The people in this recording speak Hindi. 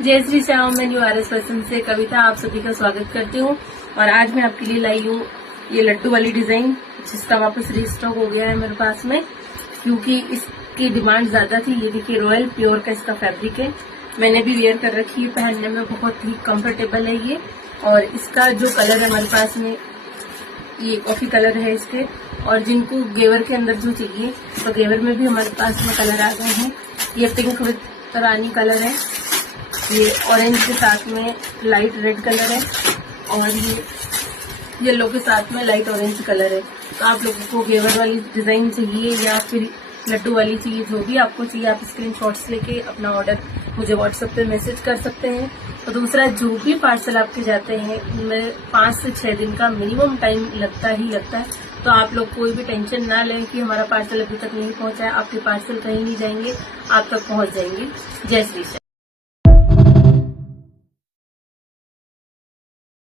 जय श्री श्याम। मैं न्यू आरएस फैशन से कविता आप सभी का स्वागत करती हूँ। और आज मैं आपके लिए लाई हूँ ये लड्डू वाली डिजाइन, जिसका वापस रीस्टॉक हो गया है मेरे पास में, क्योंकि इसकी डिमांड ज्यादा थी। ये देखिए रॉयल प्योर का इसका फैब्रिक है। मैंने भी वेयर कर रखी है, पहनने में बहुत ही कंफर्टेबल है ये। और इसका जो कलर है हमारे पास में ये कॉफी कलर है इसके। और जिनको गेवर के अंदर जो चाहिए तो गेवर में भी हमारे पास में कलर आ गए हैं। ये पिंक विथ रानी कलर है, ये ऑरेंज के साथ में लाइट रेड कलर है, और ये येलो के साथ में लाइट ऑरेंज कलर है। तो आप लोगों को घेवर वाली डिजाइन चाहिए या फिर लड्डू वाली चाहिए, जो भी आपको चाहिए आप स्क्रीनशॉट्स लेके अपना ऑर्डर मुझे व्हाट्सएप पे मैसेज कर सकते हैं। और दूसरा, जो भी पार्सल आपके जाते हैं उनमें 5 से 6 दिन का मिनिमम टाइम लगता ही लगता है। तो आप लोग कोई भी टेंशन ना लें कि हमारा पार्सल अभी तक नहीं पहुंचा है। आपके पार्सल कहीं नहीं जाएंगे, आप तक पहुंच जाएंगे। जय श्री श्याम।